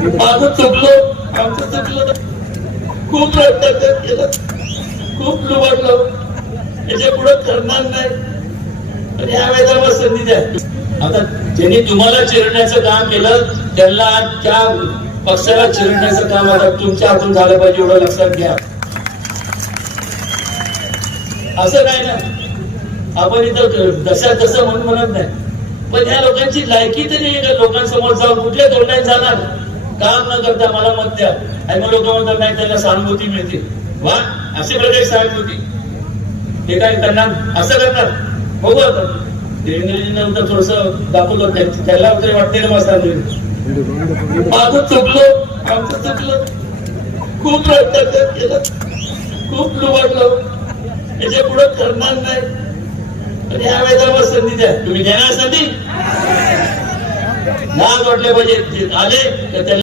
माझं चुकलो, आमचं चुकलं, खूप भ्रष्टाचार केलं, खूप लुबाडलं, याच्या पुढे करणार नाही. पण यावेळेला मला संधी द्या. आता ज्यांनी तुम्हाला चिरडण्याचं काम केलं त्यांना त्या पक्षाला चिरडण्याचं काम आता तुमच्या हातून झालं पाहिजे, एवढं लक्षात घ्या. असं काय ना, आपण इथं जशा तसं म्हणून म्हणत नाही, पण ह्या लोकांची लायकी तरी लोकांसमोर जाऊन कुठल्या धोरणाने जाणार, काम न करता मला मत द्या आणि मग लोक म्हणतात नाही त्यांना सहानुभूती मिळते. वा, असे प्रकारे सहानुभूती हे काय करणार, असं करणार बघू. आता देवेंद्रजींना थोडस दाखवलं, त्याला तरी वाटते ना माझं माझं चुकलो, आमचं चुकलं, खूप भ्रष्टाचार केलं, खूप लुबाडलं, याच्या पुढे करणार नाही. पण यावेळेला मला संधी द्या. तुम्ही देणार संधी, लाज वाटल्या पाहिजे, आले तर